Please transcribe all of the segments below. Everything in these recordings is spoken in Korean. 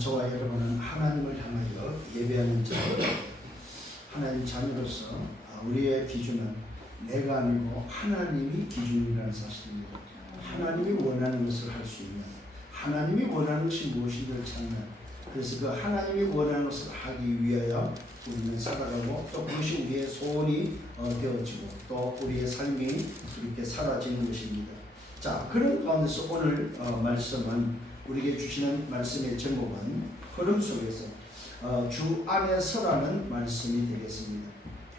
저와 여러분은 하나님을 향하여 예배하는 자, 하나님 자녀로서 우리의 기준은 내가 아니고 하나님이 기준이라는 사실입니다. 하나님이 원하는 것을 할 수 있는, 하나님이 원하는 것이 무엇인지를 찾는, 그래서 그 하나님이 원하는 것을 하기 위하여 우리는 살아가고 또 그것이 우리의 소원이 되어지고 또 우리의 삶이 이렇게 사라지는 것입니다. 자, 그런 가운데서 오늘 말씀은 우리에게 주시는 말씀의 제목은 흐름 속에서 주 안에 서라는 말씀이 되겠습니다.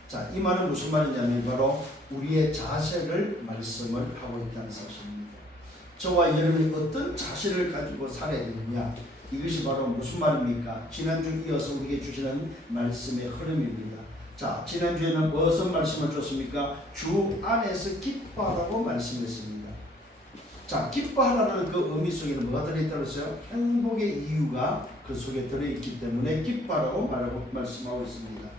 자, 이 말은 무슨 말이냐면 바로 우리의 자세를 말씀을 하고 있다는 사실입니다. 저와 여러분이 어떤 자세를 가지고 살아야 되느냐, 이것이 바로 무슨 말입니까? 지난주 이어서 우리에게 주시는 말씀의 흐름입니다. 자, 지난주에는 무슨 말씀을 줬습니까? 주 안에서 기뻐하라고 말씀했습니다. 자, 기뻐하라는 그 의미 속에는 뭐가 들어있다고 했어요? 행복의 이유가 그 속에 들어있기 때문에 기뻐하라고 말씀하고 있습니다.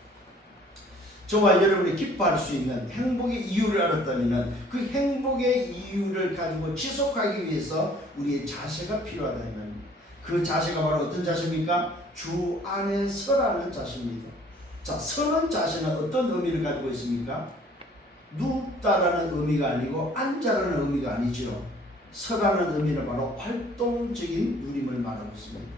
저와 여러분이 기뻐할 수 있는 행복의 이유를 알았다면 그 행복의 이유를 가지고 지속하기 위해서 우리의 자세가 필요하다면 그 자세가 바로 어떤 자세입니까? 주 안에 서라는 자세입니다. 자, 서는 자세는 어떤 의미를 가지고 있습니까? 눕다라는 의미가 아니고 앉아라는 의미가 아니죠. 서라는 의미는 바로 활동적인 누림을 말하고 있습니다.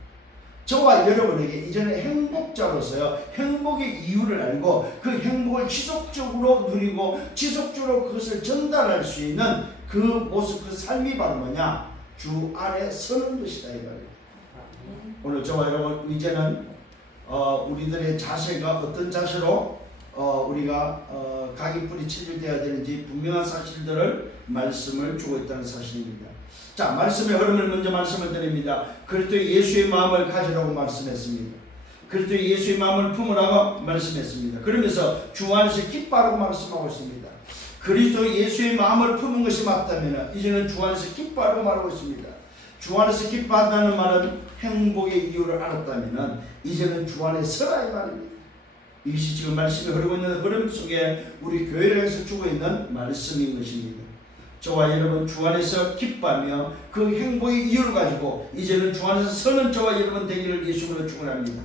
저와 여러분에게 이전에 행복자로서요, 행복의 이유를 알고 그 행복을 지속적으로 누리고 지속적으로 그것을 전달할 수 있는 그 모습, 그 삶이 바로 뭐냐? 주 안에 서는 것이다 이 말이에요. 오늘 저와 여러분 이제는 우리들의 자세가 어떤 자세로 우리가 각이 뿌리 체질되어야 되는지 분명한 사실들을 말씀을 주고 있다는 사실입니다. 자, 말씀의 흐름을 먼저 말씀을 드립니다. 그리스도 예수의 마음을 가지라고 말씀했습니다. 그리스도 예수의 마음을 품으라고 말씀했습니다. 그러면서 주 안에서 기뻐하라고 말씀하고 있습니다. 그리스도 예수의 마음을 품은 것이 맞다면 이제는 주 안에서 기뻐하라고 말하고 있습니다. 주 안에서 기뻐한다는 말은 행복의 이유를 알았다면 이제는 주 안에 서라 이 말입니다. 이것이 지금 말씀이 흐르고 있는 흐름 속에 우리 교회를 해서 주고 있는 말씀인 것입니다. 저와 여러분 주 안에서 기뻐하며 그 행복의 이유를 가지고 이제는 주 안에서 서는 저와 여러분 되기를 예수님으로 축원합니다.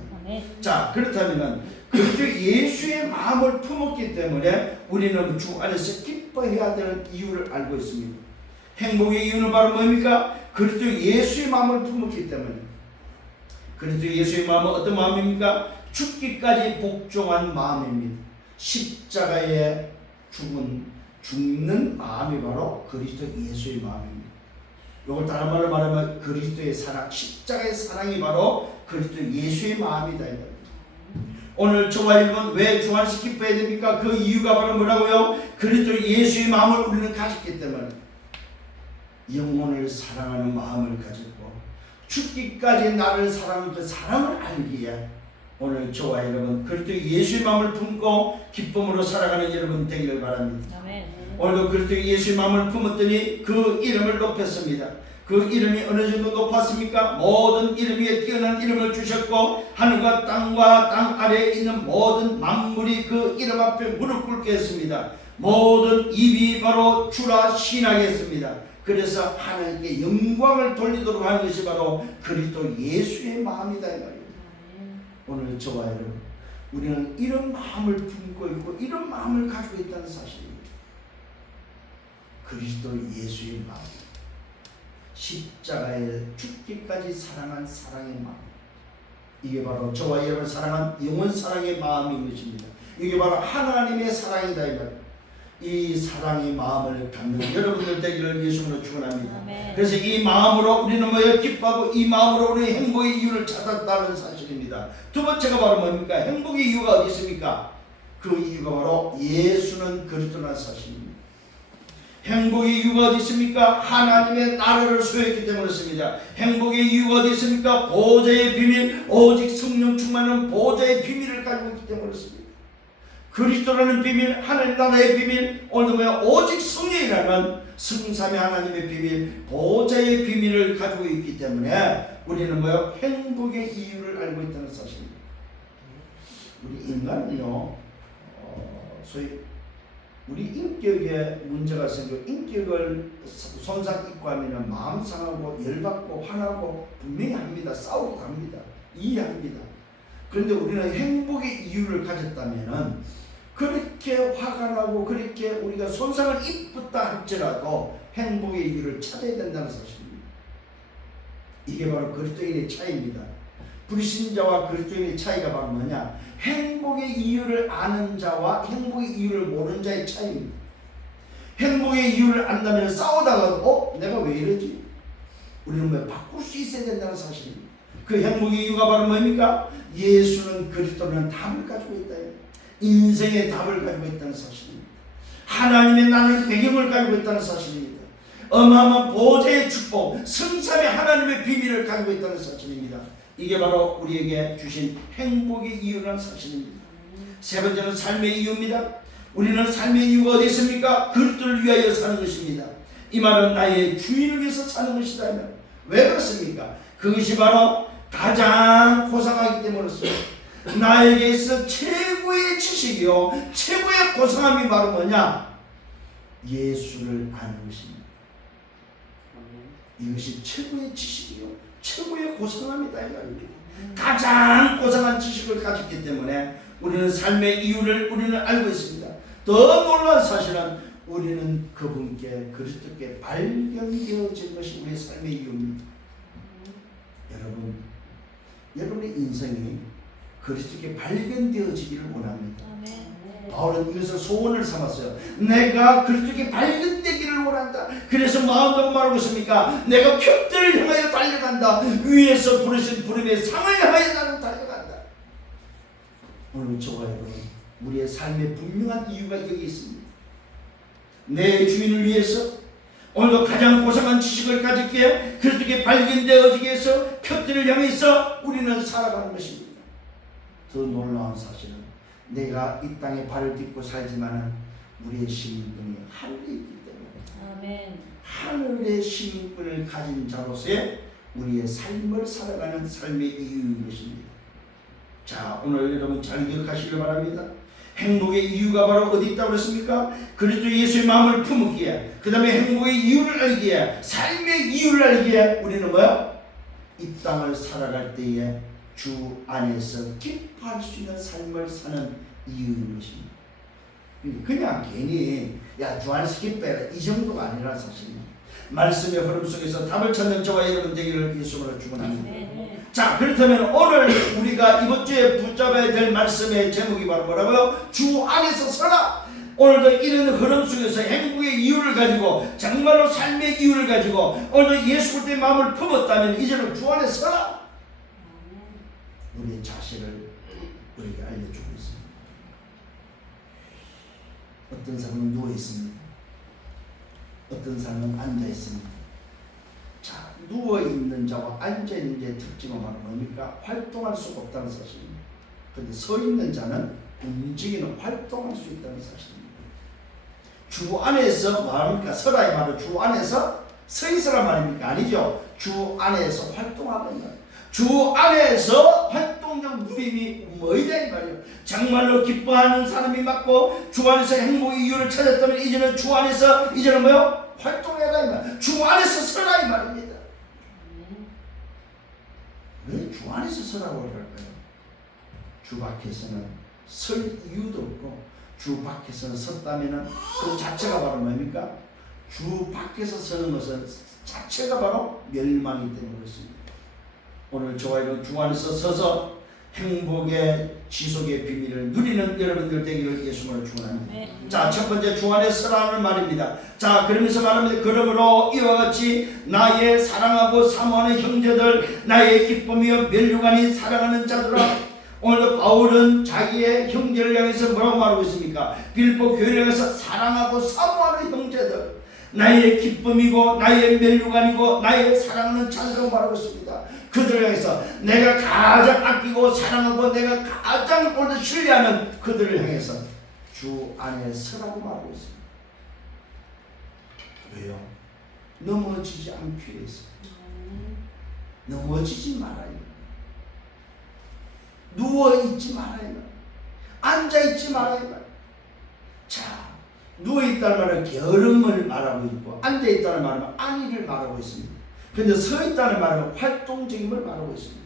자, 그렇다면 그리스도 예수의 마음을 품었기 때문에 우리는 주 안에서 기뻐해야 되는 이유를 알고 있습니다. 행복의 이유는 바로 뭡니까? 그리스도 예수의 마음을 품었기 때문에. 그리스도 예수의 마음은 어떤 마음입니까? 죽기까지 복종한 마음입니다. 십자가에 죽는 마음이 바로 그리스도 예수의 마음입니다. 이걸 다른 말로 말하면 그리스도의 사랑, 십자가의 사랑이 바로 그리스도 예수의 마음이다. 오늘 저와 여러분 왜 주 안에서 기뻐해야 됩니까? 그 이유가 바로 뭐라고요? 그리스도 예수의 마음을 우리는 가졌기 때문에 영혼을 사랑하는 마음을 가졌고 죽기까지 나를 사랑하는 그 사랑을 알기에 오늘 저와 여러분 그리스도 예수의 마음을 품고 기쁨으로 살아가는 여러분 되기를 바랍니다. 아멘. 오늘도 그리스도 예수의 마음을 품었더니 그 이름을 높였습니다. 그 이름이 어느 정도 높았습니까? 모든 이름 위에 뛰어난 이름을 주셨고 하늘과 땅 아래에 있는 모든 만물이 그 이름 앞에 무릎 꿇게 했습니다. 모든 입이 바로 주라 신하겠습니다. 그래서 하나님께 영광을 돌리도록 하는 것이 바로 그리스도 예수의 마음이다 이 말이에요. 오늘 저와 여러분 우리는 이런 마음을 품고 있고 이런 마음을 가지고 있다는 사실입니다. 그리스도 예수의 마음, 십자가에 죽기까지 사랑한 사랑의 마음, 이게 바로 저와 여러분 사랑한 영원 사랑의 마음인 것입니다. 이게 바로 하나님의 사랑이다 이 말이에요. 이 사랑의 마음을 갖는 여러분들 되기를 예수님으로 축원합니다. 그래서 이 마음으로 우리는 뭐예요? 기뻐하고 이 마음으로 우리 행복의 이유를 찾았다는 사실입니다. 두 번째가 바로 뭡니까? 행복의 이유가 어디 있습니까? 그 이유가 바로 예수는 그리스도라는 사실입니다. 행복의 이유가 어디 있습니까? 하나님의 나라를 소유했기 때문에 그렇습니다. 행복의 이유가 어디 있습니까? 보좌의 비밀, 오직 성령 충만한 보좌의 비밀을 가지고 있기 때문에 그렇습니다. 그리스도라는 비밀, 하나님 나라의 비밀, 오늘 뭐야? 오직 성령이라는 성삼위 하나님의 비밀, 보좌의 비밀을 가지고 있기 때문에 우리는 뭐야? 행복의 이유를 알고 있다는 사실입니다. 우리 인간은요, 소위 우리 인격에 문제가 생겨 인격을 손상 입고 하면 마음 상하고 열받고 화나고 분명히 합니다. 싸우고 합니다. 이해합니다. 그런데 우리는 행복의 이유를 가졌다면은 그렇게 화가 나고 그렇게 우리가 손상을 입었다 할지라도 행복의 이유를 찾아야 된다는 사실입니다. 이게 바로 그리스도인의 차이입니다. 불신자와 그리스도인의 차이가 바로 뭐냐? 행복의 이유를 아는 자와 행복의 이유를 모르는 자의 차이입니다. 행복의 이유를 안다면 싸우다가 내가 왜 이러지? 우리는 왜 바꿀 수 있어야 된다는 사실입니다. 그 행복의 이유가 바로 뭡니까? 예수는 그리스도는 답을 가지고 있다. 인생의 답을 가지고 있다는 사실입니다. 하나님의 나는 배경을 가지고 있다는 사실입니다. 어마어마한 보좌의 축복, 성삼의 하나님의 비밀을 가지고 있다는 사실입니다. 이게 바로 우리에게 주신 행복의 이유라는 사실입니다. 세 번째는 삶의 이유입니다. 우리는 삶의 이유가 어디 있습니까? 그리스도를 위하여 사는 것입니다. 이 말은 나의 주인을 위해서 사는 것이다. 왜 그렇습니까? 그것이 바로 가장 고상하기 때문에 그렇습니다. 나에게 있어 최고의 지식이요 최고의 고상함이 바로 뭐냐? 예수를 아는 것입니다. 이것이 최고의 지식이요 최고의 고상함이다. 가장 고상한 지식을 가졌기 때문에 우리는 삶의 이유를 우리는 알고 있습니다. 더 놀라운 사실은 우리는 그분께 그리스도께 발견되어진 것이 우리의 삶의 이유입니다. 여러분의 인생이 그리스도께 발견되어지기를 원합니다. 바울은 이것을 소원을 삼았어요. 내가 그리스도께 발견되기를 원한다. 그래서 마음도 말하고 있습니까? 내가 표대를 향하여 달려간다. 위에서 부르신 부름의 상을 향하여 나는 달려간다. 오늘 저와 여러분 우리의 삶의 분명한 이유가 여기 있습니다. 내 주인을 위해서 오늘도 가장 고상한 지식을 가졌기에 그리스도께 발견되어지기 위해서 표대를 향해서 우리는 살아가는 것입니다. 더 놀라운 사실은 내가 이 땅에 발을 딛고 살지만은 우리의 시민권이 하늘에 있기 때문에 아멘. 하늘의 시민권을 가진 자로서의 우리의 삶을 살아가는 삶의 이유인 것입니다. 자, 오늘 여러분 잘 기억하시길 바랍니다. 행복의 이유가 바로 어디 있다고 그랬습니까? 그리스도 예수의 마음을 품었기에, 그 다음에 행복의 이유를 알기에, 삶의 이유를 알기에 우리는 뭐야? 이 땅을 살아갈 때에 주 안에서 기뻐할 수 있는 삶을 사는 이유인 것입니다. 그냥 괜히 주 안에서 기뻐해라 이 정도가 아니라 사실입니다. 말씀의 흐름 속에서 답을 찾는 저와 여러분 되기를 예수님으로 축원합니다. 자, 그렇다면 오늘 우리가 이번 주에 붙잡아야 될 말씀의 제목이 바로 뭐라고요? 주 안에서 서라. 오늘도 이런 흐름 속에서 행복의 이유를 가지고 정말로 삶의 이유를 가지고 오늘 예수 그리스도의 마음을 품었다면 이제는 주 안에 서라. 우리의 자신을 우리에게 알려주고 있습니다. 어떤 사람은 누워 있습니다. 어떤 사람은 앉아 있습니다. 자, 누워 있는 자와 앉아 있는 자의 특징은 바로 뭡니까? 활동할 수가 없다는 사실입니다. 그런데 서 있는 자는 움직이는 활동할 수 있다는 사실입니다. 주 안에서 뭐합니까? 서라의 말은 주 안에서 서 있으란 말입니까? 아니죠. 주 안에서 활동하는 말. 주 안에서 활동적 누림이 뭐이다 이 말이에요. 정말로 기뻐하는 사람이 맞고 주 안에서 행복의 이유를 찾았다면 이제는 주 안에서 이제는 뭐요? 활동해라 이 말. 주 안에서 서라 이 말입니다. 왜 주 안에서 서라고 할까요? 주 밖에서는 설 이유도 없고 주 밖에서는 섰다면 그 자체가 바로 뭡니까? 주 밖에서 서는 것은 자체가 바로 멸망이 때문에 그렇습니다. 오늘 저와 여러분 주 안에서 서서 행복의 지속의 비밀을 누리는 여러분들 되기를 예수님으로 축원합니다. 자, 첫 번째 주 안에 서라는 말입니다. 자, 그러면서 말합니다. 그러므로 이와 같이 나의 사랑하고 사모하는 형제들, 나의 기쁨이요 면류관이 사랑하는 자들아. 오늘도 바울은 자기의 형제를 향해서 뭐라고 말하고 있습니까? 빌보 교회를 향해서 사랑하고 사모하는 형제들, 나의 기쁨이고 나의 면류관이고 나의 사랑하는 자들이라고 말하고 있습니다. 그들을 향해서 내가 가장 아끼고 사랑하고 내가 가장 오늘 신뢰하는 그들을 향해서 주 안에 서라고 말하고 있습니다. 왜요? 넘어지지 않기 위해서. 넘어지지 말아요. 누워있지 말아요. 앉아있지 말아요. 자, 누워있다는 말은 게으름을 말하고 있고 앉아있다는 말은 안위를 말하고 있습니다. 그런데 서있다는 말은 활동적임을 말하고 있습니다.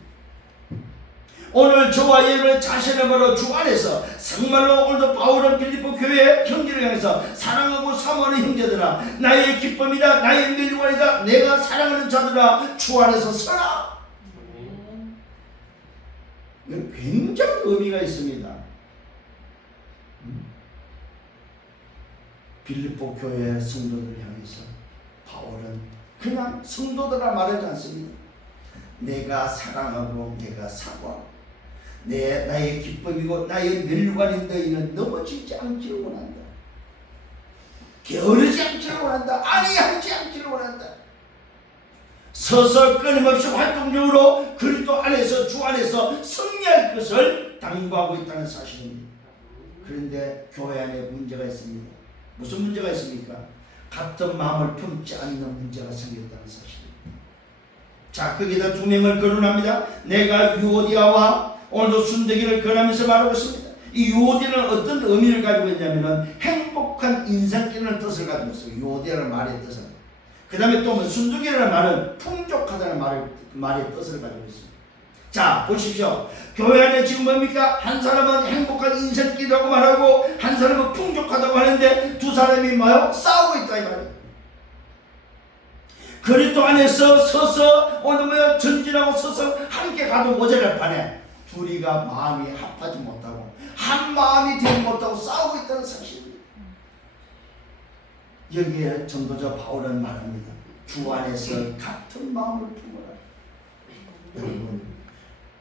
오늘 저와 여러분의 자신을 바로 주 안에서 정말로 오늘도 바울은 빌립보 교회 형제를 향해서 사랑하고 사모하는 형제들아, 나의 기쁨이다, 나의 멸류관이다, 내가 사랑하는 자들아, 주 안에서 서라. 이건 굉장한 의미가 있습니다. 빌립보 교회 성도들 향해서 바울은 그냥 성도들아 말하지 않습니다. 내가 사랑하고 내가 사과하고 나의 기쁨이고 나의 멸류관인 너희는 넘어지지 않기를 원한다. 게으르지 않기를 원한다. 아니하지 않기를 원한다. 서서 끊임없이 활동적으로 그리스도 안에서 주 안에서 승리할 것을 당부하고 있다는 사실입니다. 그런데 교회 안에 문제가 있습니다. 무슨 문제가 있습니까? 같은 마음을 품지 않는 문제가 생겼다는 사실입니다. 자, 거기다 두 명을 거론합니다. 내가 유오디아와 오늘도 순대기를 권하면서 말하고 있습니다. 이 유오디아는 어떤 의미를 가지고 있냐면은 행복한 인생이라는 뜻을 가지고 있어요. 유오디아라는 말의 뜻은. 그 다음에 또 순두기라는 말은 풍족하다는 말의 뜻을 가지고 있습니다. 자, 보십시오. 교회 안에 지금 뭡니까? 한 사람은 행복한 인생길이라고 말하고 한 사람은 풍족하다고 하는데 두 사람이 뭐요? 싸우고 있다 이 말이에요. 그리스도 안에서 서서 오늘 뭐요? 전진하고 서서 함께 가도 모자랄 판에 둘이가 마음이 합하지 못하고 한 마음이 되지 못하고 싸우고 있다는 사실입니다. 여기에 전도자 바울은 말합니다. 주 안에서 같은 마음을 품어라. 여러분,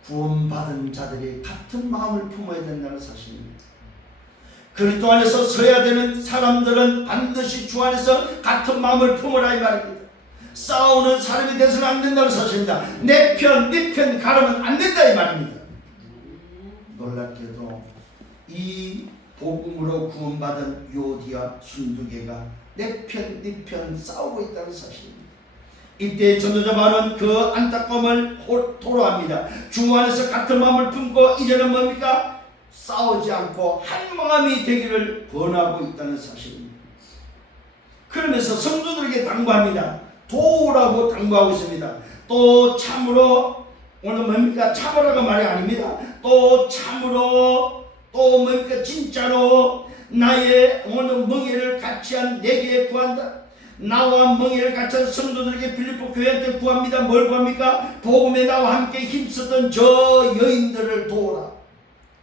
구원받은 자들이 같은 마음을 품어야 된다는 사실입니다. 그리스도 안에서 서야 되는 사람들은 반드시 주 안에서 같은 마음을 품어라 이 말입니다. 싸우는 사람이 돼서는 안 된다는 사실입니다. 내 편, 네 편 가르면 안 된다 이 말입니다. 놀랍게도 이 복음으로 구원받은 요디아 순두개가 내 편, 네 편 싸우고 있다는 사실입니다. 이때 전도자 바울은 그 안타까움을 토로합니다. 주 안에서 같은 마음을 품고 이제는 뭡니까? 싸우지 않고 한 마음이 되기를 권하고 있다는 사실입니다. 그러면서 성도들에게 당부합니다. 도우라고 당부하고 있습니다. 또 참으로 오늘 뭡니까? 참으라가 말이 아닙니다. 또 참으로 또 뭡니까? 진짜로 나의 오늘 멍에를 같이 한 내게 구한다. 나와 멍에를 같이 한 성도들에게 빌립보 교회한테 구합니다. 뭘 구합니까? 복음에 나와 함께 힘쓰던 저 여인들을 도우라.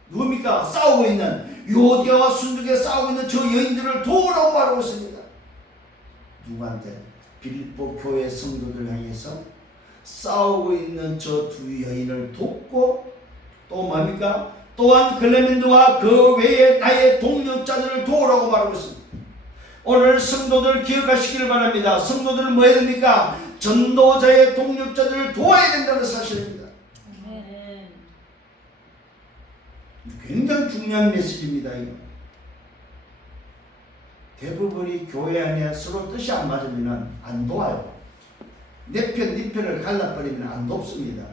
누굽니까? 싸우고 있는 요디아와 순두개 싸우고 있는 저 여인들을 도우라고 말하고 있습니다. 누구한테? 빌립보 교회 성도들 향해서 싸우고 있는 저 두 여인을 돕고 또 뭡니까? 또한 클레멘드와 그 외에 나의 동료자들을 도우라고 말하고 있습니다. 오늘 성도들 기억하시기를 바랍니다. 성도들은 뭐 해야 됩니까? 전도자의 동료자들을 도와야 된다는 사실입니다. 굉장히 중요한 메시지입니다. 이거. 대부분이 교회 안에 서로 뜻이 안 맞으면 안 도와요. 내 편, 네 편을 갈라버리면 안 돕습니다.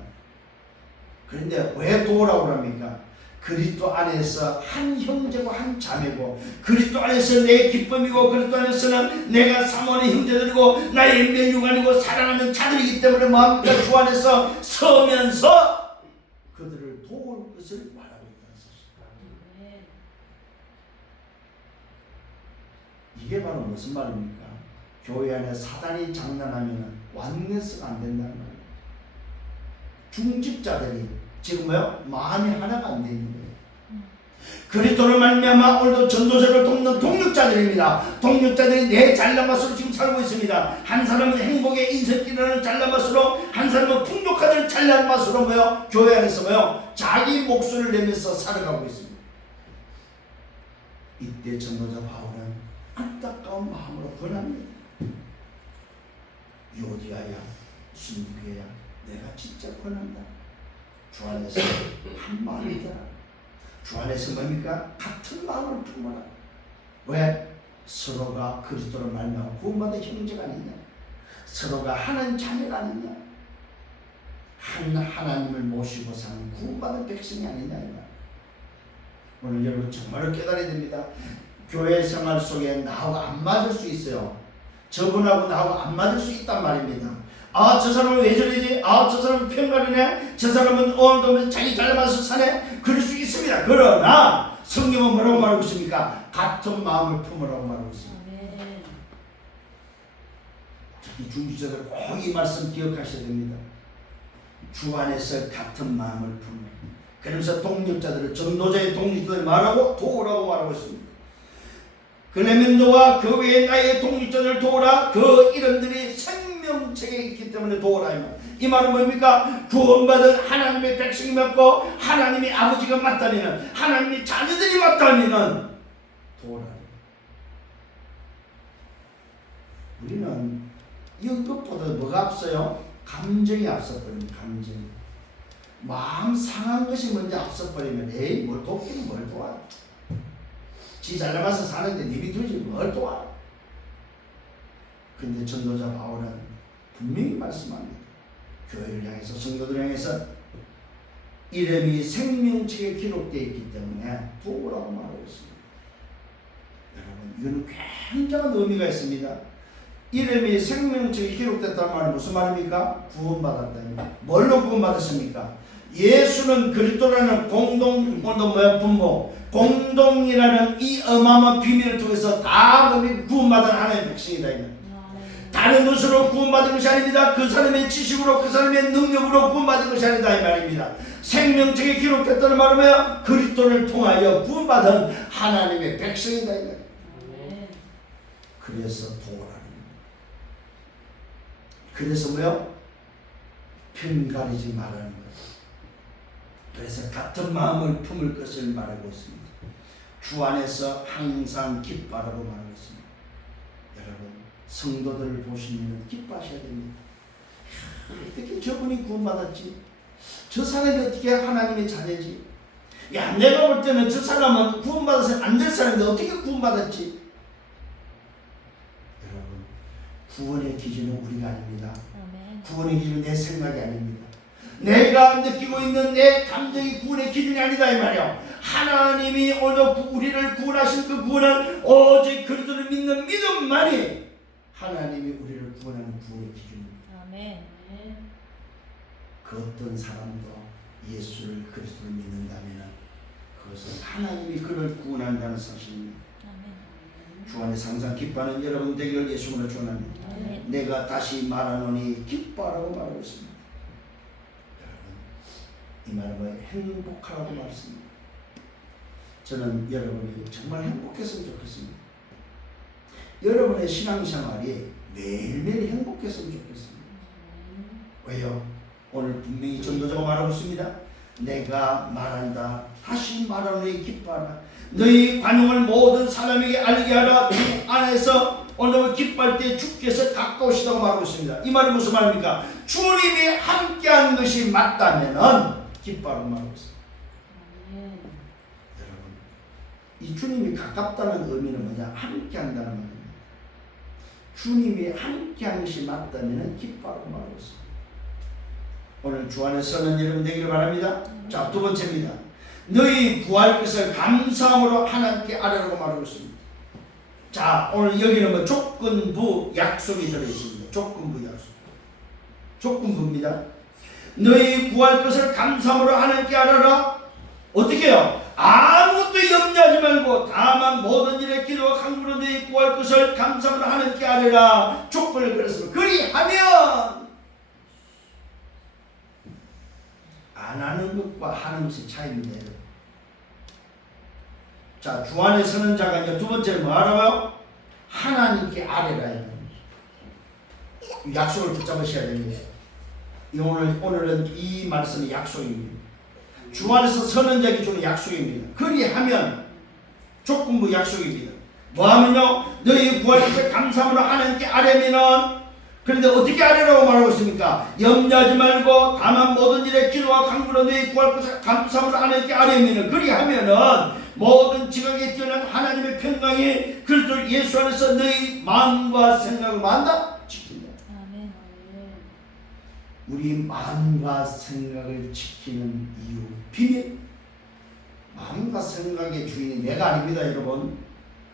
그런데 왜 도우라고 합니까? 그리스도 안에서 한 형제고 한 자매고 그리스도 안에서 내 기쁨이고 그리스도 안에서는 내가 사모하는 형제들이고 나의 멸류관이고 사랑하는 자들이기 때문에 뭐합니까? 주 안에서 서면서 그들을 도울 것을 말하고 있다는 사실. 이게 바로 무슨 말입니까? 교회 안에 사단이 장난하면 완내스가 안 된다는 말이에요. 중직자들이 지금 뭐요? 마음이 하나가 안 돼 있는 거예요. 그리스도를 말미암아 오늘도 전도자를 돕는 동력자들입니다. 동력자들이 내 잘난 맛으로 지금 살고 있습니다. 한 사람은 행복의 인생길이라는 잘난 맛으로, 한 사람은 풍족하다는 잘난 맛으로 뭐요? 교회 안에서 뭐요? 자기 목소리를 내면서 살아가고 있습니다. 이때 전도자 바울은 안타까운 마음으로 권합니다. 요디아야, 순두개야, 내가 진짜 권한다. 주 안에서 한 마음이 되라. 주 안에서 뭡니까? 같은 마음을 품어라. 왜? 서로가 그리스도를 말미암아 구원받은 형제가 아니냐? 서로가 하나님 자녀가 아니냐? 하나님을 모시고 사는 구원받은 백성이 아니냐? 오늘 여러분 정말로 깨달아야 됩니다. 교회 생활 속에 나하고 안 맞을 수 있어요. 저분하고 나하고 안 맞을 수 있단 말입니다. 아, 저 사람은 왜 저러지? 아, 저 사람은 편가르네? 저 사람은 오늘도 자기 잘나서 사네? 그럴 수 있습니다. 그러나 성경은 뭐라고 말하고 있습니까? 같은 마음을 품으라고 말하고 있습니다. 특히 중지자들 꼭 이 말씀 기억하셔야 됩니다. 주 안에서 같은 마음을 품으라. 그러면서 동력자들을, 전도자의 동력자들을 말하고 도우라고 말하고 있습니다. 클레멘도와 그 외에 나의 동력자들을 도우라. 그 이름들이 생명책에 있기 때문에 도우라. 이 말은 뭡니까? 구원받은 하나님의 백성이 맞고 하나님의 아버지가 맞다면, 하나님의 자녀들이 맞다면 도우라. 우리는 이것보다 뭐가 앞서요? 감정이 앞서버립니다. 감정. 마음 상한 것이 먼저 앞서버리면 에이 뭘 돕기는 뭘 도와. 지 잘나가서 사는데 니비 두지 뭘 도와. 근데 전도자 바울은 분명히 말씀합니다. 교회를 향해서, 성도들을 향해서 이름이 생명책에 기록되어 있기 때문에 도우라고 말하고 있습니다. 여러분, 이거는 굉장한 의미가 있습니다. 이름이 생명책에 기록됐다는 말은 무슨 말입니까? 구원받았다. 뭘로 구원받았습니까? 예수는 그리스도라는 분모, 공동이라는 이 어마어마한 비밀을 통해서 다 구원받은 하나님의 백성이다. 다른 것으로 구원받은 것이 아닙니다. 그 사람의 지식으로, 그 사람의 능력으로 구원받은 것이 아니다 이 말입니다. 생명책에 기록됐다는 말은 뭐야? 그리스도를 통하여 구원받은 하나님의 백성이다 이 말입니다. 그래서 도우라. 그래서 뭐요? 편가르지 말라는 거예요. 그래서 같은 마음을 품을 것을 말하고 있습니다. 주 안에서 항상 기뻐하라고 말하고 있습니다. 여러분, 성도들을 보시면 기뻐하셔야 됩니다. 어떻게 저분이 구원받았지? 저 사람이 어떻게 하나님의 자녀지? 야, 내가 볼 때는 저 사람은 구원받아서 안 될 사람인데 어떻게 구원받았지? 여러분, 구원의 기준은 우리가 아닙니다. 구원의 기준은 내 생각이 아닙니다. 내가 느끼고 있는 내 감정이 구원의 기준이 아니다 이 말이야. 하나님이 오늘 우리를 구원하신 그 구원은 오직 그리스도를 믿는 믿음만이 하나님이 우리를 구원하는 구원의 기준입니다. 아멘. 그 어떤 사람도 예수를 그리스도를 믿는다면 그것은 하나님이 그를 구원한다는 사실입니다. 주 안에서 항상 기뻐하는 여러분 되기를 예수님으로 축원합니다. 내가 다시 말하노니 기뻐하라고 말하고 있습니다. 여러분, 이 말은 행복하라고 말했습니다. 저는 여러분이 정말 행복했으면 좋겠습니다. 여러분의 신앙생활이 매일매일 행복했으면 좋겠습니다. 왜요? 오늘 분명히 전도자가 말하고 있습니다. 내가 말한다. 다시 말하노니 기뻐하라. 너희 관용을 모든 사람에게 알게 하라. 주 안에서 오늘 기뻐할 때 주께서 가까우시다고 말하고 있습니다. 이 말은 무슨 말입니까? 주님이 함께한 것이 맞다면 기뻐하라고 말하고 있습니다. 여러분, 이 주님이 가깝다는 의미는 뭐냐? 함께한다는 말입니다. 주님이 함께한 것이 맞다면 기뻐하라고 말하고 있습니다. 오늘 주 안에 서는 여러분 되기를 바랍니다. 자, 두 번째입니다. 너희 구할 것을 감사함으로 하나님께 아뢰라고 말하고 있습니다. 자, 오늘 여기는 뭐 조건부 약속이 들어있습니다. 조건부 약속. 조건부입니다. 너희 구할 것을 감사함으로 하나님께 아뢰라. 어떻게 해요? 아무것도 염려하지 말고 다만 모든 일에 기도와 간구로 너희 구할 것을 감사함으로 하나님께 아뢰라. 조건을 그렸습니다. 그리하면 안 하는 것과 하는 것의 차이입니다. 자, 주 안에 서는 자가 이제 두 번째는 뭐 하라고요? 하나님께 아뢰라. 약속을 붙잡으셔야 됩니다. 오늘은 이 말씀이 약속입니다. 주 안에서 서는 자에게 주는 약속입니다. 그리하면 조건부 약속입니다. 뭐 하면요? 너희 구할 것을 감사함으로 하나님께 아뢰면은, 그런데 어떻게 아뢰라고 말하고 있습니까? 염려하지 말고 다만 모든 일에 기도와 간구로 너희 구할 것을 감사함으로 하나님께 아뢰면은, 그리하면은 모든 지각에 뛰어난 하나님의 평강이 그리스도 예수 안에서 너희 마음과 생각을 만다 지킨다. 아멘. 우리 마음과 생각을 지키는 이유, 비밀. 마음과 생각의 주인이 내가 아닙니다, 여러분.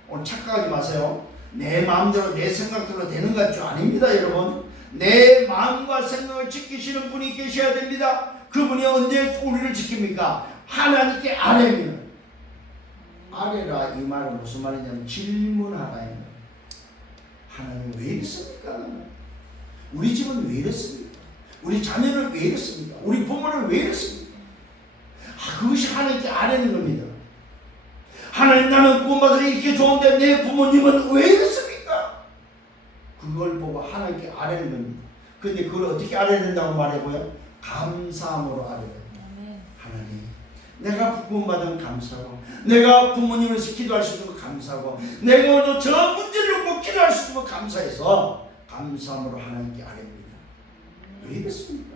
오늘 착각하지 마세요. 내 마음대로 내 생각대로 되는 것 줄 아닙니다, 여러분. 내 마음과 생각을 지키시는 분이 계셔야 됩니다. 그분이 언제 우리를 지킵니까? 하나님께 아뢰면. 아뢰라 이 말은 무슨 말이냐면 질문하라 이 말. 하나님 왜 이랬습니까? 우리 집은 왜 이랬습니까? 우리 자녀는 왜 이랬습니까? 우리 부모는 왜 이랬습니까? 그것이 하나님께 아뢰는 겁니다. 하나님, 나는 구원받으러 이렇게 좋은데 내 부모님은 왜 이랬습니까? 그걸 보고 하나님께 아뢰는 겁니다. 근데 그걸 어떻게 아뢰야 된다고 말해보요? 감사함으로 아뢰야 됩니다. 하나님, 내가 구원받은 감사하고, 내가 부모님을 기도할 수 있는 거 감사하고, 내가 오늘 저 문제를 꼭 기도할 수 있는 거 감사해서 감사함으로 하나님께 아뢰입니다. 왜 이랬습니까?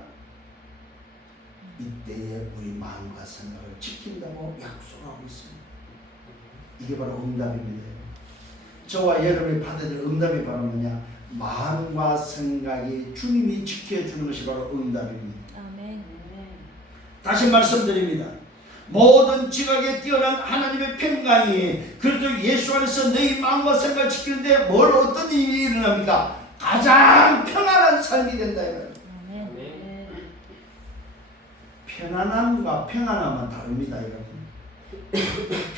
이때에 우리 마음과 생각을 지킨다고 약속하고 있습니다. 이게 바로 응답입니다. 저와 여러분이 받아들일 응답이 바로 뭐냐? 마음과 생각이 주님이 지켜주는 것이 바로 응답입니다. 아멘. 다시 말씀드립니다. 모든 지각에 뛰어난 하나님의 평강이 그래도 예수 안에서 너희 마음과 생각을 지키는데 뭘 어떤 일이 일어납니까? 가장 평안한 삶이 된다. 아멘. 편안함과 평안함은 다릅니다. 여러분.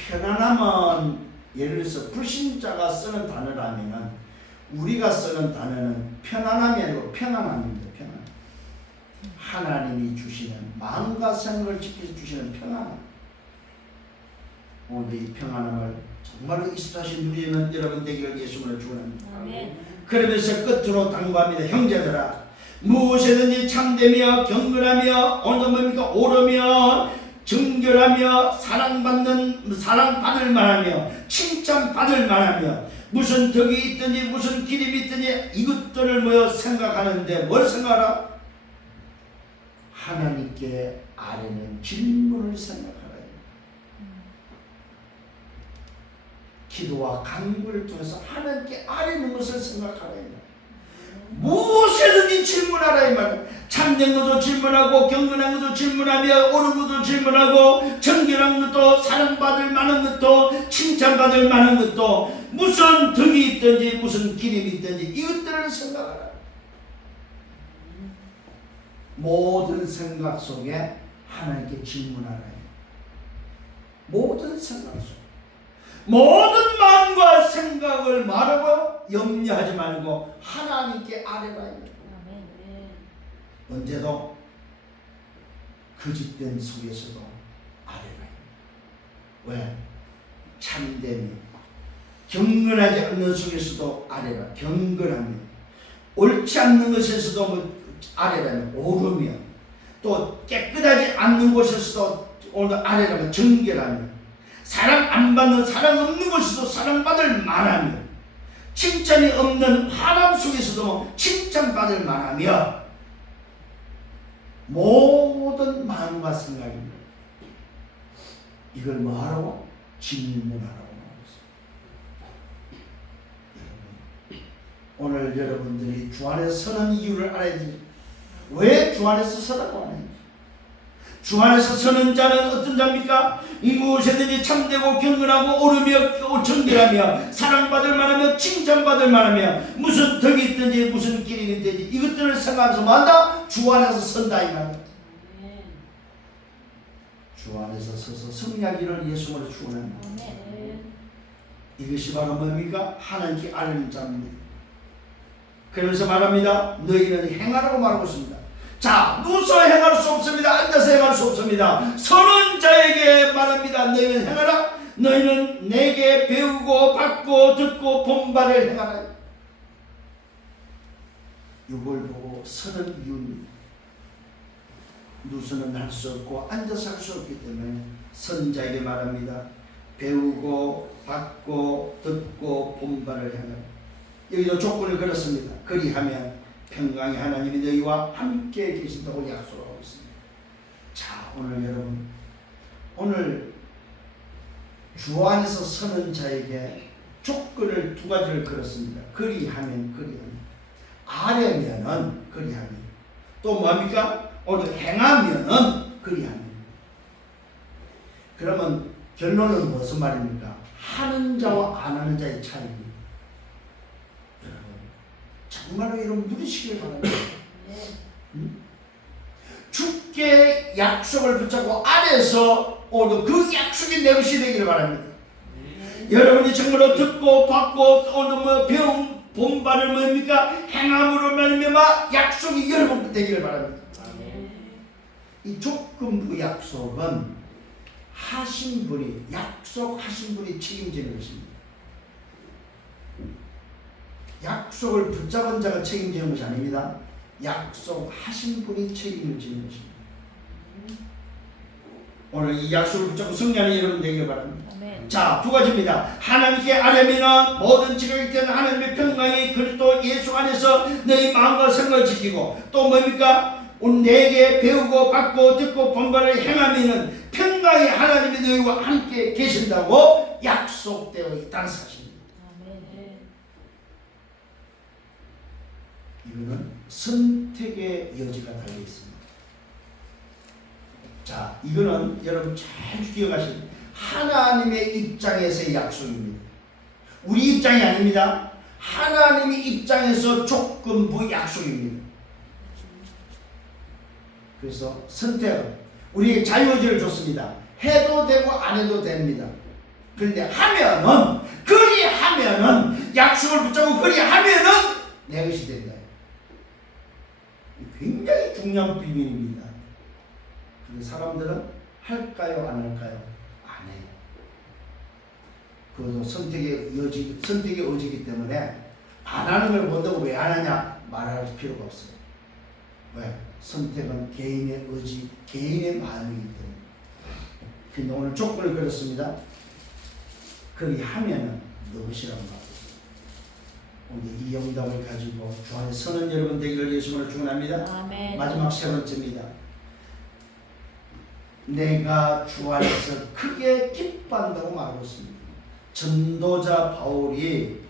편안함은 예를 들어서 불신자가 쓰는 단어라면 우리가 쓰는 단어는 편안함이 아니고 평안함입니다. 평안. 하나님이 주시는 마음과 생각을 지켜 주시는 평안함. 오늘 이 평안함을 정말로 이스라시 누리는 여러분 되기를 예수님을 축원합니다. 아멘. 그러면서 끝으로 당부합니다. 형제들아, 무엇이든지 참되며 경건하며 오늘 뭡니까? 옳으며 정결하며 사랑받을 만하며 칭찬받을 만하며 무슨 덕이 있든지 무슨 기름이 있든지 이것들을 모여 생각하는데 뭘 생각하라? 하나님께 아뢰는 질문을 생각하라. 기도와 간구를 통해서 하나님께 아뢰는 것을 생각하라. 무엇이든지 질문하라 이 말. 참된 것도 질문하고 경건한 것도 질문하며 옳은 것도 질문하고 정결한 것도 사랑받을 만한 것도 칭찬받을 만한 것도 무슨 덕이 있든지 무슨 기름이 있든지 이것들을 생각하라. 모든 생각 속에 하나님께 질문하라. 모든 생각 속에 모든 마음과 생각을 말하고 염려하지 말고 하나님께 아뢰라. 언제도 거짓된 속에서도 아뢰라. 왜? 참됨이 경건하지 않는 속에서도 아뢰라. 경건하며 옳지 않는 것에서도 아뢰라면 옳으며 또 깨끗하지 않는 곳에서도 오늘 아뢰라면 정결하며 사랑 안 받는 사랑 없는 곳에서도 사랑받을 만하며 칭찬이 없는 화남 속에서도 칭찬받을 만하며 모든 마음과 생각입니다. 이걸 뭐하라고? 질문하라고 말했습니다. 오늘 여러분들이 주 안에 서는 이유를 알아야지. 왜 주 안에서 서라고 하는지. 주 안에서 서는 자는 어떤 자입니까? 무엇이든지 참되고 경건하고 옳으며 정결하며 사랑받을 만하며 칭찬받을 만하며 무슨 덕이 있든지 무슨 길이 있든지 이것들을 생각하면서 뭐한다? 주 안에서 선다 이 말이야. 주 안에서 서서 승리하기를 예수님으로 축원합니다. 이것이 바로 뭡니까? 하나님께 아뢰는 자입니다. 그러면서 말합니다. 너희는 행하라고 말하고 있습니다. 자, 누워서 행할 수 없습니다. 앉아서 행할 수 없습니다. 서는 자에게 말합니다. 너희는 행하라. 너희는 내게 배우고 받고 듣고 본바를 행하라. 이걸 보고 서는 이유입니다. 누워서는 할 수 없고 앉아서 할 수 없기 때문에 선 자에게 말합니다. 배우고 받고 듣고 본바를 행하라. 여기도 조건을 걸었습니다. 그리하면 평강의 하나님이 너희와 함께 계신다고 약속하고 있습니다. 자, 오늘 여러분, 오늘 주 안에서 서는 자에게 조건을 두 가지를 걸었습니다. 그리하면 아뢰면은 그리하면 또 뭡니까? 오늘 행하면은 그리하면. 그러면 결론은 무슨 말입니까? 하는 자와 안 하는 자의 차이입니다. 여러분, 정말로 여러분 누리시길 바랍니다. 아멘. 주께 약속을 붙잡고 안에서 오늘 그 약속이 내 것이 되기를 바랍니다. 여러분이 정말로 듣고 받고 오늘 뭐 배움 본반을 뭡니까? 행함으로 말미암아 약속이 여러분 되기를 바랍니다. 이 조건부 약속은 하신 분이 약속하신 분이 책임지는 것입니다. 약속을 붙잡은 자가 책임지는 것이 아닙니다. 약속하신 분이 책임을 지는 것입니다. 오늘 이 약속을 붙잡고 승리하는 여러분 되기를 바랍니다. 아멘. 자, 두 가지입니다. 하나님께 아뢰면 모든 지각이 되는 하나님의 평강이 그리스도 예수 안에서 너희 마음과 생각을 지키고 또 뭡니까? 내게 배우고 받고 듣고 본바를 행하면은 평강이 하나님이 너희와 함께 계신다고 약속되어 있다는 사실입니다. 아멘. 이거는 선택의 여지가 달려 있습니다. 자, 이거는 여러분 잘 기억하시는 하나님의 입장에서의 약속입니다. 우리 입장이 아닙니다. 하나님의 입장에서 조건부 약속입니다. 그래서 선택은 우리에게 자유의지를 줬습니다. 해도 되고 안 해도 됩니다. 그런데 하면은 그리하면은 약속을 붙잡고 그리하면은 내 것이 된다. 굉장히 중요한 비밀입니다. 근데 사람들은 할까요 안 할까요? 안 해요. 그것도 선택의 의지이기 때문에 안 하는 걸 본다고 왜 안 하냐 말할 필요가 없어요. 왜? 선택은 개인의 의지, 개인의 마음이기 때문에. 근데 오늘 조건을 걸었습니다. 그리하면은 너것이라고 말합니다. 오늘 이 영답을 가지고 주 안에 서는 여러분 되기를 예수님으로 축원합니다. 아멘. 마지막 세 번째입니다. 내가 주 안에서 크게 기뻐한다고 말하고 있습니다. 전도자 바울이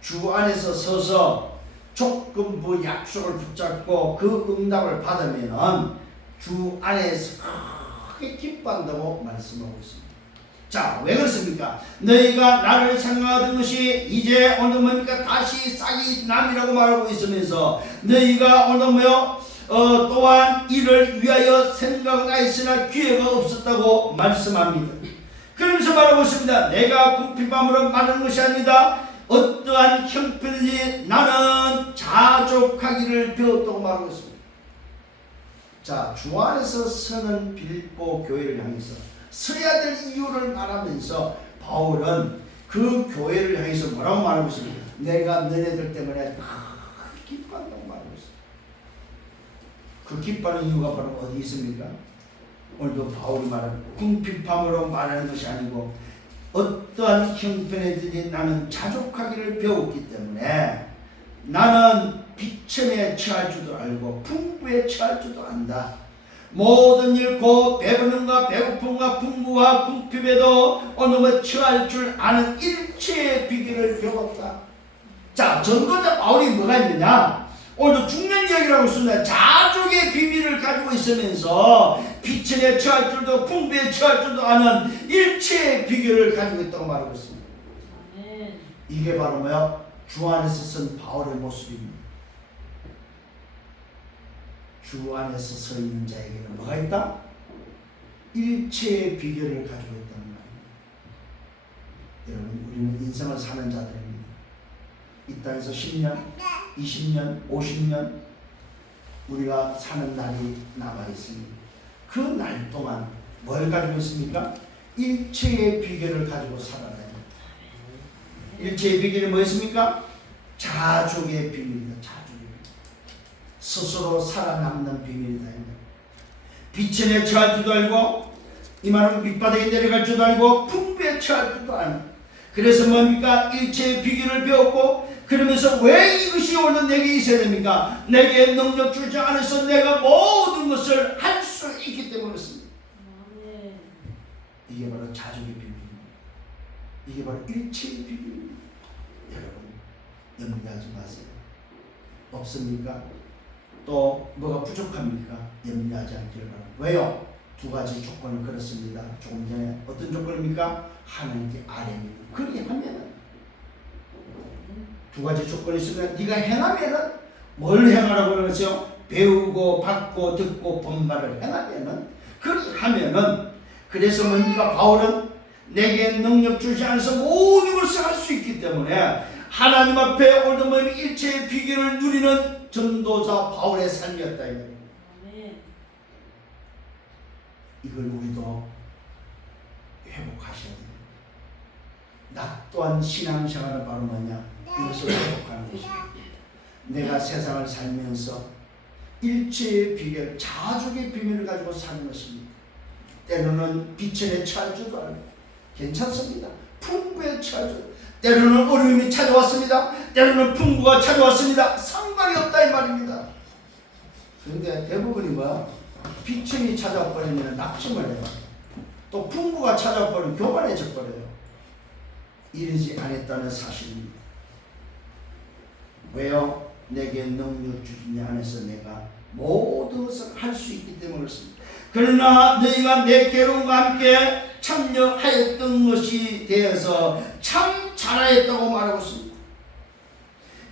주 안에서 서서 조건부 약속을 붙잡고 그 응답을 받으면 주 안에서 크게 기뻐한다고 말씀하고 있습니다. 자, 왜 그렇습니까? 너희가 나를 생각하던 것이 이제 오늘 뭡니까? 다시 싹이 남이라고 말하고 있으면서 너희가 오늘 또한 이를 위하여 생각하였으나 기회가 없었다고 말씀합니다. 그러면서 말하고 있습니다. 내가 궁핍함으로 말하는 것이 아니다. 어떠한 형편이지 나는 자족하기를 배웠다고 말하고 있습니다. 자, 주 안에서 서는 빌보 교회를 향해서 서야 될 이유를 말하면서 바울은 그 교회를 향해서 뭐라고 말하고 있습니다. 내가 너네들 때문에 기뻐한다고 말하고 있습니다. 그 기뻐하는 이유가 바로 어디 있습니까? 오늘도 바울이 말하는 궁핍함으로 말하는 것이 아니고 어떠한 형편에든지 나는 자족하기를 배웠기 때문에 나는 비천에 처할 줄도 알고 풍부에 처할 줄도 안다. 모든 일 곧 배부름과 배고픔과 풍부와 궁핍에도 어느 처할 줄 아는 일체의 비결을 배웠다. 자, 전도자 바울이 뭐가 있느냐? 오늘 중요한 이야기라고 있습니다. 자족의 비밀을 가지고 있으면서 비천에 처할 줄도 풍부에 처할 줄도 아는 일체의 비결을 가지고 있다고 말하고 있습니다. 아멘. 이게 바로 뭐야? 주 안에서 쓴 바울의 모습입니다. 주 안에서 서 있는 자에게는 뭐가 있다? 일체의 비결을 가지고 있다는 말입니다. 여러분, 우리는 인생을 사는 자들입니다. 이 땅에서 10년, 20년, 50년 우리가 사는 날이 남아 있습니다. 그 날 동안 뭘 가지고 있습니까? 일체의 비결을 가지고 살아가야 됩니다. 일체의 비결이 뭐였습니까? 자족의 비밀이다. 자족의 비밀. 스스로 살아남는 비밀이다. 비천에 처할 줄도 알고 이 말은 밑바닥에 내려갈 줄도 알고 풍부에 처할 줄도 알고 그래서 뭡니까? 일체의 비결을 배웠고 그러면서 왜 이것이 오늘 내게 있어야 됩니까? 내게 능력 주지 않아서 내가 모든 것을 할 수 있기 때문에 그렇습니다. 아멘. 이게 바로 자족의 비밀입니다. 이게 바로 일체의 비밀입니다. 여러분, 염려하지 마세요. 없습니까? 또 뭐가 부족합니까? 염려하지 않기를 바랍니다. 왜요? 두 가지 조건을 걸었습니다. 조금 전에 어떤 조건입니까? 하나님께 아뢰입니다. 그렇게 하면은 두 가지 조건이 있으면 네가 행하면은 뭘 행하라고 그러죠? 배우고 받고 듣고 본바를 행하면은 그리하면은 그래서 뭡니까? 바울은 내게 능력 주지 않아서 모든 것을 할 수 있기 때문에 하나님 앞에 오늘도 뭐 일체의 비결을 누리는 전도자 바울의 삶이었다 이 말입니다. 아멘. 이걸 우리도 회복하셔야 됩니다. 나 또한 신앙생활은 바로 뭐냐? 이것을 회복하는 것입니다. 내가 세상을 살면서 일체의 비결, 자족의 비밀을 가지고 사는 것입니다. 때로는 비천에 처할 줄도 알고 괜찮습니다. 풍부에 처할 줄. 때로는 어려움이 찾아왔습니다. 때로는 풍부가 찾아왔습니다. 상관이 없다 이 말입니다. 그런데 대부분이 뭐야? 비천이 찾아버리면 낙심을 해요. 또 풍부가 찾아버리면 교만해져 버려요. 이러지 않았다는 사실입니다. 왜요? 내게 능력 주신 자 안에서 내가 모든 것을 할 수 있기 때문에 그렇습니다. 그러나 너희가 내 괴로움과 함께 참여하였던 것이 되어서 참 잘하였다고 말하고 있습니다.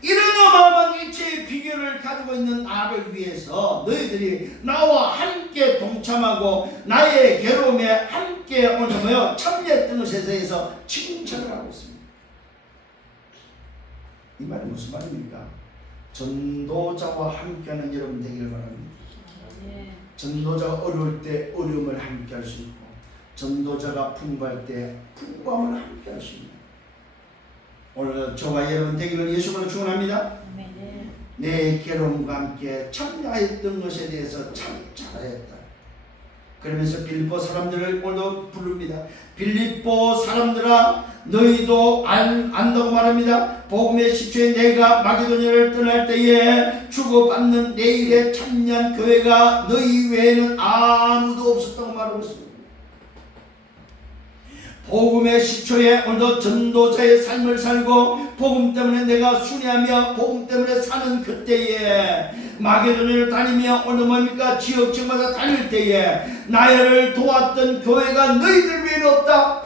이런 어마어마한 일체의 비결을 가지고 있는 나를 위해서 너희들이 나와 함께 동참하고 나의 괴로움에 함께 오늘 참여했던 것에 대해서 칭찬을 하고 있습니다. 이 말이 무슨 말입니까? 전도자와 함께하는 여러분 되기를 바랍니다. 아멘. 전도자가 어려울 때 어려움을 함께 할 수 있고 전도자가 풍부할 때 풍부함을 함께 할 수 있는 오늘 저와 여러분 되기를 예수님으로 축원합니다. 아멘. 내 괴로움과 함께 참여하였던 것에 대해서 참 잘하였다. 그러면서 빌립보 사람들을 오늘도 부릅니다. 빌립보 사람들아 너희도 안다고 말합니다. 복음의 시초에 내가 마게도냐를 떠날 때에 주고받는 내일에 참여한 교회가 너희 외에는 아무도 없었다고 말하고 있습니다. 복음의 시초에 오늘도 전도자의 삶을 살고 복음 때문에 내가 순회하며 복음 때문에 사는 그때에 마게도냐를 다니며 오늘 뭡니까? 지역층마다 다닐 때에 나를 도왔던 교회가 너희들 외에는 없다.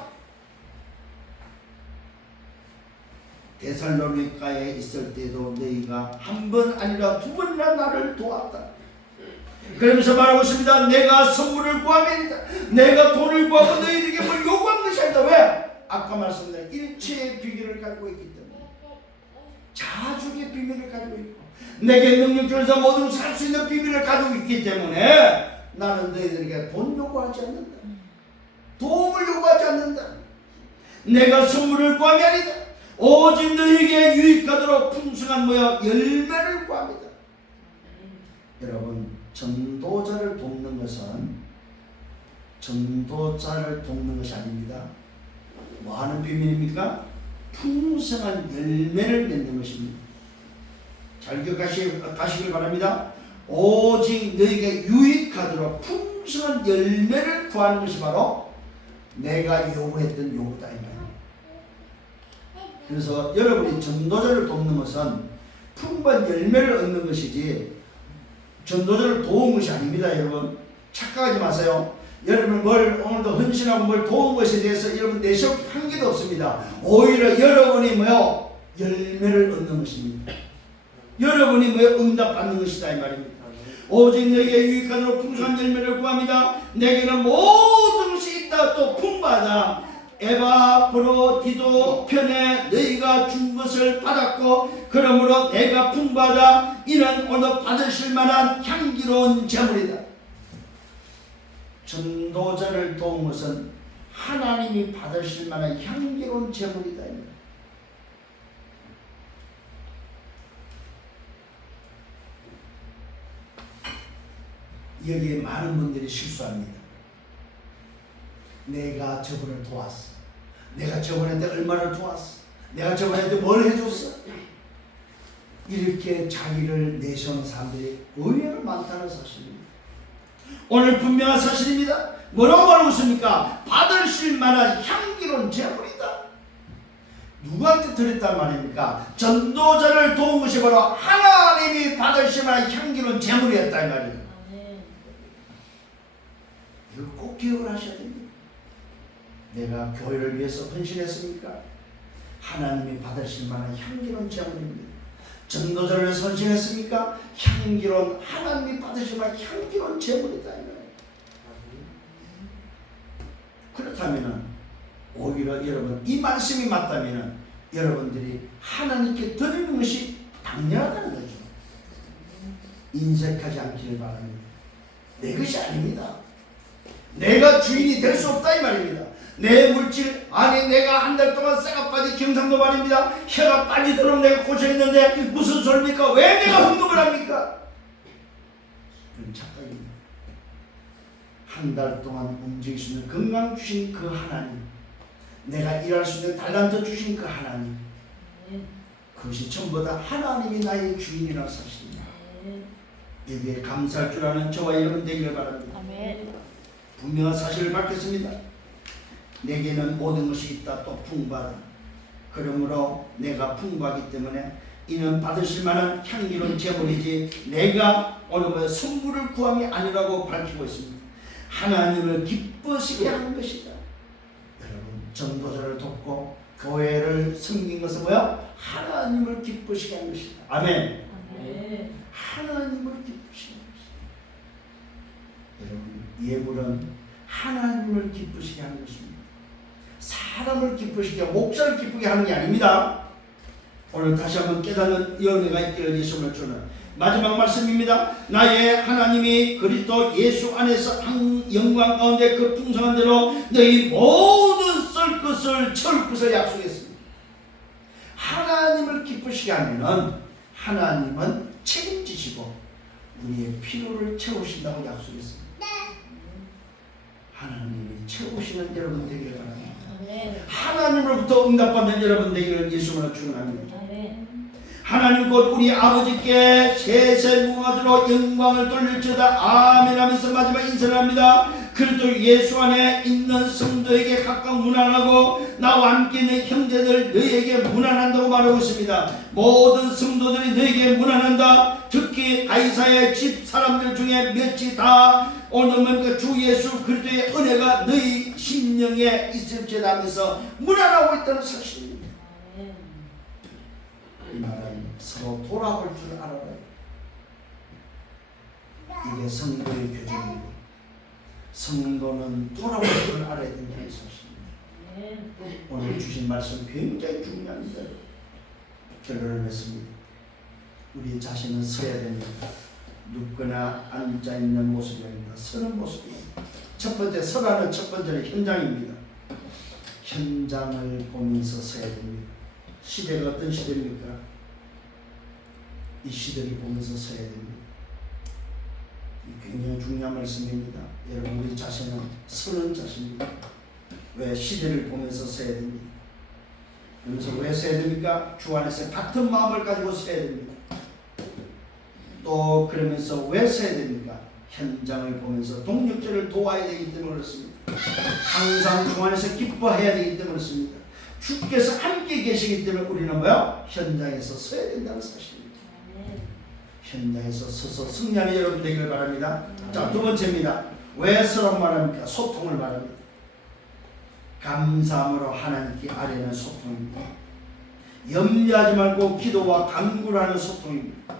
데살로니가에 있을 때도 너희가 한 번 아니라 두 번이나 나를 도왔다. 그러면서 말하고 있습니다. 내가 선물을 구하면이다. 내가 돈을 구하고 너희들에게 뭘 요구한 것이 아니다. 왜? 아까 말씀드린 일체의 비결을 가지고 있기 때문에 자족의 비밀을 가지고 있고 내게 능력 주어서 모든 살 수 있는 비밀을 가지고 있기 때문에 나는 너희들에게 돈 요구하지 않는다. 도움을 요구하지 않는다. 내가 선물을 구함이 아니다. 오직 너희에게 유익하도록 풍성한 열매를 구합니다. 여러분 전도자를 돕는 것은 전도자를 돕는 것이 아닙니다. 뭐 하는 비밀입니까? 풍성한 열매를 맺는 것입니다. 잘 기억하시길 바랍니다. 오직 너희에게 유익하도록 풍성한 열매를 구하는 것이 바로 내가 요구했던 요구다. 그래서 여러분이 전도자를 돕는 것은 풍부한 열매를 얻는 것이지 전도자를 도운 것이 아닙니다. 여러분 착각하지 마세요. 여러분 오늘도 헌신하고 뭘 도운 것에 대해서 여러분 내세울 한 개도 없습니다. 오히려 여러분이 열매를 얻는 것입니다. 여러분이 응답받는 것이다 이 말입니다. 오직 너에게 유익하도록 풍성한 열매를 구합니다. 내게는 모든 것이 있다. 또 풍부하다. 에바브로디도 편에 너희가 준 것을 받았고 그러므로 내가 풍부하다. 이는 오늘 받으실 만한 향기로운 제물이다. 전도자를 도운 것은 하나님이 받으실 만한 향기로운 제물이다. 여기에 많은 분들이 실수합니다. 내가 저분을 도왔어. 내가 저분한테 얼마를 도왔어. 내가 저분한테 뭘 해줬어. 이렇게 자기를 내세우는 사람들이 의외로 많다는 사실입니다. 오늘 분명한 사실입니다. 뭐라고 말하고 있습니까? 받으실 만한 향기로운 제물이다. 누구한테 드렸단 말입니까? 전도자를 도운 것이 바로 하나님이 받으실 만한 향기로운 제물이었다 이 말이에요. 이걸 꼭 기억을 하셔야 됩니다. 내가 교회를 위해서 헌신했습니까? 하나님이 받으실 만한 향기로운 제물입니다. 전도자를 선신했습니까? 향기로운 하나님이 받으실 만한 향기로운 제물이다. 그렇다면 오히려 여러분 이 말씀이 맞다면 여러분들이 하나님께 드리는 것이 당연하다는 거죠. 인색하지 않기를 바랍니다. 내 것이 아닙니다. 내가 주인이 될 수 없다 이 말입니다. 내 물질, 아니 내가 한 달 동안 쇠가 빠진 경상도 말입니다. 해가 빠지도록 내가 고생했는데 무슨 소리입니까? 왜 내가 헌금을 합니까? 그건 착각입니다. 한 달 동안 움직일 수 있는 건강 주신 그 하나님, 내가 일할 수 있는 달란트 주신 그 하나님, 그것이 전부 다 하나님이 나의 주인이라는 사실입니다. 여기에 감사할 줄 아는 저와 여러분 되기를 바랍니다. 아멘. 분명한 사실을 밝혔습니다. 내게는 모든 것이 있다 또 풍부하다. 그러므로 내가 풍부하기 때문에 이는 받으실 만한 향기로운 제물이지 내가 어느 선물을 구함이 아니라고 밝히고 있습니다. 하나님을 기쁘시게 하는 것이다. 여러분 전도자를 돕고 교회를 섬긴 것은 뭐야? 하나님을 기쁘시게 하는 것이다. 아멘. 아멘. 하나님을 기쁘시게 하는 것이다. 여러분 예물은 하나님을 기쁘시게 하는 것입니다. 사람을 기쁘시게, 목사를 기쁘게 하는 게 아닙니다. 오늘 다시 한번 깨닫는 연애가 있기를 예수님을 주는 마지막 말씀입니다. 나의 하나님이 그리스도 예수 안에서 영광 가운데 그 풍성한 대로 너희 모든 썰 것을 채울 것을 약속했습니다. 하나님을 기쁘시게 하면은 하나님은 책임지시고 우리의 필요를 채우신다고 약속했습니다. 하나님이 채우시는 여러분 되기를 바랍니다. 하나님으로부터 응답받는 여러분 되기를 예수님으로 축원합니다. 하나님 곧 우리 아버지께 세세무한으로 영광을 돌릴지어다. 아멘 하면서 마지막 인사를 합니다. 그리스도 예수 안에 있는 성도에게 각각 문안하고 나와 함께 있는 형제들 너희에게 문안한다고 말하고 있습니다. 모든 성도들이 너희에게 문안한다. 특히 가이사의 집 사람들 중에 몇이 다 오늘 주 예수 그리스도의 은혜가 너희 심령에 있을지어다 하면서 문안하고 있다는 사실입니다. 이 말은 서로 돌아볼 줄 알아야 해요. 이게 성도의 교제입니다. 성도는 돌아볼 줄 알아야 된다는 사실입니다. 오늘 주신 말씀 굉장히 중요합니다. 결론을 맺습니다. 우리 자신은 서야 됩니다. 눕거나 앉아있는 모습이 아닙니다. 서는 모습입니다. 첫 번째, 서라는 첫 번째는 현장입니다. 현장을 보면서 서야 됩니다. 시대가 어떤 시대입니까? 이 시대를 보면서 서야 됩니다. 굉장히 중요한 말씀입니다. 여러분 우리 자신은 서는 자신입니다. 왜? 시대를 보면서 서야 됩니다. 그래서 왜 서야 됩니까? 주 안에서 같은 마음을 가지고 서야 됩니다. 또 그러면서 왜 서야 됩니까? 현장을 보면서 동력자를 도와야 되기 때문에 그렇습니다. 항상 주 안에서 기뻐해야 되기 때문에 그렇습니다. 주께서 함께 계시기 때문에 우리는 뭐야? 현장에서 서야 된다는 사실입니다. 현장에서 서서 승리하는 여러분 되기를 바랍니다. 자, 두 번째입니다. 왜 서라고 말합니까? 소통을 말합니다. 감사함으로 하나님께 아뢰는 소통입니다. 염려하지 말고 기도와 간구를 하는 소통입니다.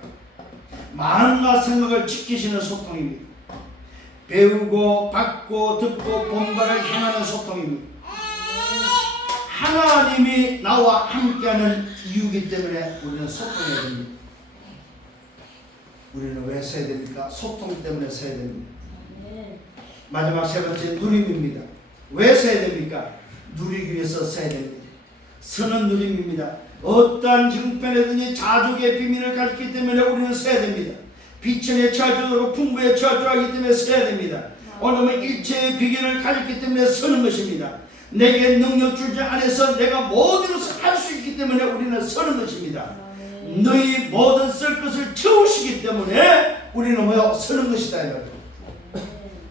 마음과 생각을 지키시는 소통입니다. 배우고 받고 듣고 본받을 행하는 소통입니다. 하나님이 나와 함께하는 이유이기 때문에 우리는 소통해야 됩니다. 우리는 왜 서야 됩니까? 소통 때문에 서야 됩니다. 마지막 세 번째 누림입니다. 왜 서야 됩니까? 누리기 위해서 서야 됩니다. 서는 누림입니다. 어떠한 형편에든지 자족의 비밀을 가졌기 때문에 우리는 서야 됩니다. 비천에 처할 줄 알고 풍부에 처할 줄 알기 때문에 서야 됩니다. 오늘은 일체의 비결을 가졌기 때문에 서는 것입니다. 내게 능력 주지 안에서 내가 모든 것을 할 수 있기 때문에 우리는 서는 것입니다. 너희 모든 쓸 것을 채우시기 때문에 우리는 뭐요? 서는 것이다.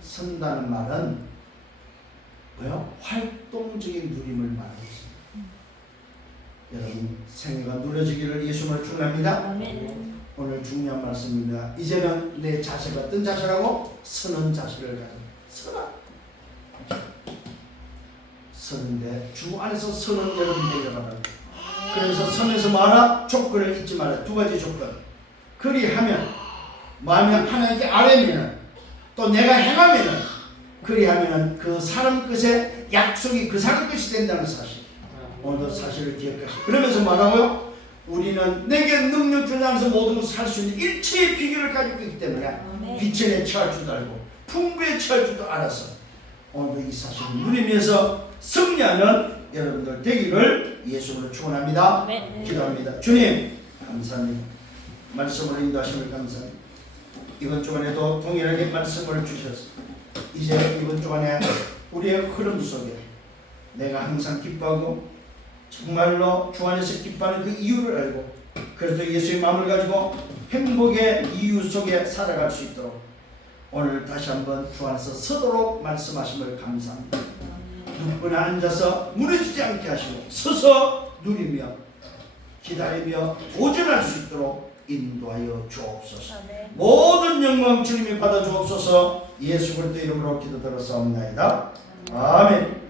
선다는 말은 뭐요? 활동적인 누림을 말하고 있습니다. 여러분 생애가 누려지기를 예수님을 축원합니다. 오늘 중요한 말씀입니다. 이제는 내 자세가 어떤 자세라고? 서는 자세를 가져. 서라. 서는데 주 안에서 서는 여러분 되기를 바랍니다. 그래서 선에서 마라 조건을 잊지 마라. 두 가지 조건. 그리하면 만약 하나님께 아뢰면은 또 내가 행하면은 그리하면은 그 사람 끝에 약속이 그 사람 끝이 된다는 사실. 오늘도 사실을 기억하시고 그러면서 말하고요. 우리는 내게 능력 주는 안에서 모든 것을 살 수 있는 일체의 비결을 가지고 있기 때문에 빛에 처할 줄도 알고 풍부에 처할 줄도 알아서 오늘도 이 사실을 누리면서 승리하는 여러분들 되기를 예수님으로 축원합니다. 기도합니다. 주님 감사합니다. 말씀으로 인도하심을 감사합니다. 이번 주간에도 동일하게 말씀을 주셔서 이제 이번 주간에 우리의 흐름 속에 내가 항상 기뻐하고 정말로 주 안에서 기뻐하는 그 이유를 알고 그래서 예수의 마음을 가지고 행복의 이유 속에 살아갈 수 있도록 오늘 다시 한번 주 안에서 서도록 말씀하심을 감사합니다. 누구나 앉아서 무너지지 않게 하시고 서서 누리며 기다리며 도전할 수 있도록 인도하여 주옵소서. 모든 영광 주님이 받아 주옵소서. 예수 그리스도 이름으로 기도드렸사옵나이다. 아멘.